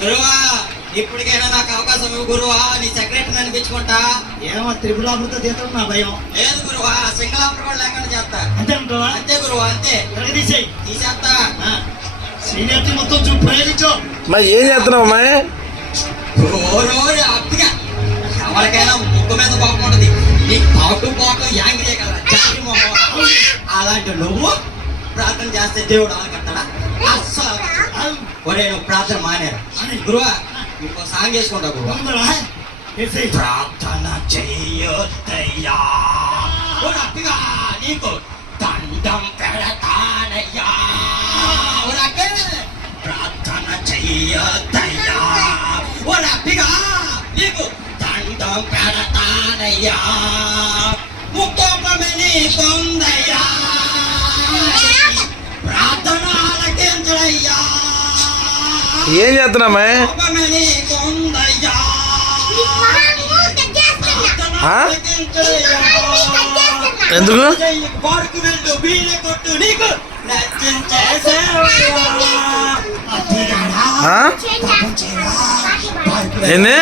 గురువా ఇప్పటికైనా నాకు అవకాశం ఇవ్వు గురువా. నీ సెక్రటరీ అనిపించుకుంటా. ఏమో త్రిపుల్ ఆఫర్తో తీస్తాడు నా భయం. లేదు గురువా, సింగిల్ ఆఫర్ కూడా లేకుండా చేస్తా. అంతే అంటావా? అంతే గురువా, అంతే. తీసేయి. తీసేస్తా. సీనియర్టీ మొత్తం ప్రయోగించు. మరి ఏం చేస్తున్నావు అమ్మాయి? అప్పగా ఎవరికైనా ముక్కు మీద కోపం ఉంటుంది. నీకు పాటు యాంగ్రీ కదా, జాతి మొహం. అలాంటి నువ్వు ప్రార్థన చేస్తే దేవుడు ఆలకట్టాడా? అస్సలు ఒరే, నువ్వు ప్రార్థన మానేరు గురువా. ఇంకో సాంగ్ చేసుకుంటా గురువా. ప్రార్థన చెయ్యొద్దయ్యా, అప్పగా నీకు దండం పెడతానయ్యా. ప్రార్థన చెయ్యొద్దయ్యా, అప్పగా నీకు దండం పెడతానయ్యా. ముక్కోపమే నీకుందయ్యా, ప్రార్థన ఆలకించడయ్యా. ఏం చేస్తున్నామే? ఎందుకు పార్కు వెళ్ళు, బీలే కొట్టు, నీకు ఏంది?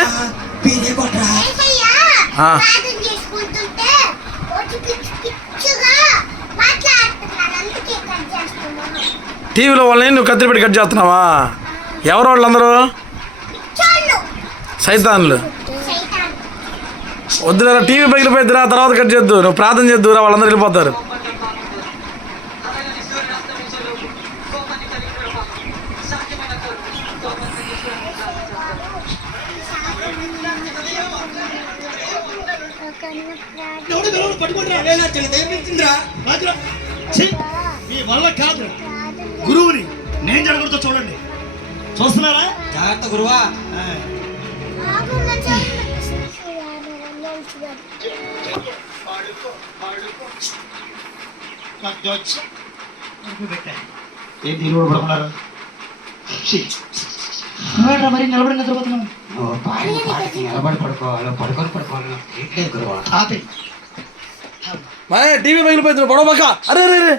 టీవీలో వాళ్ళని నువ్వు కత్తిరి పెట్టి కట్ చేస్తున్నావా? ఎవరు వాళ్ళందరూ? సైతాన్లు. వద్దురా, టీవీ పగిలిపోయిద్దిరా, తర్వాత కట్ చేద్దు. నువ్వు ప్రార్థన చేద్దురా, వాళ్ళందరూ వెళ్ళిపోతారు. మీ వల్ల కాదు గురువుని నేను జరగడంతో చూడండి. చూస్తున్నారా? జాగ్రత్త గురువా. మరి నిలబడి నిద్రపోతున్నాం. టీవీ పగిలిపోయింది, గొడవ పక్క. అరే రే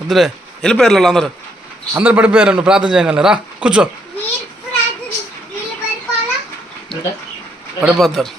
వద్దులే, వెళ్ళిపోయారు వాళ్ళు అందరూ. అందరు పడిపోయారు. నువ్వు ప్రార్థన చేయగలరా? రా కూర్చో. పడిపోతారు.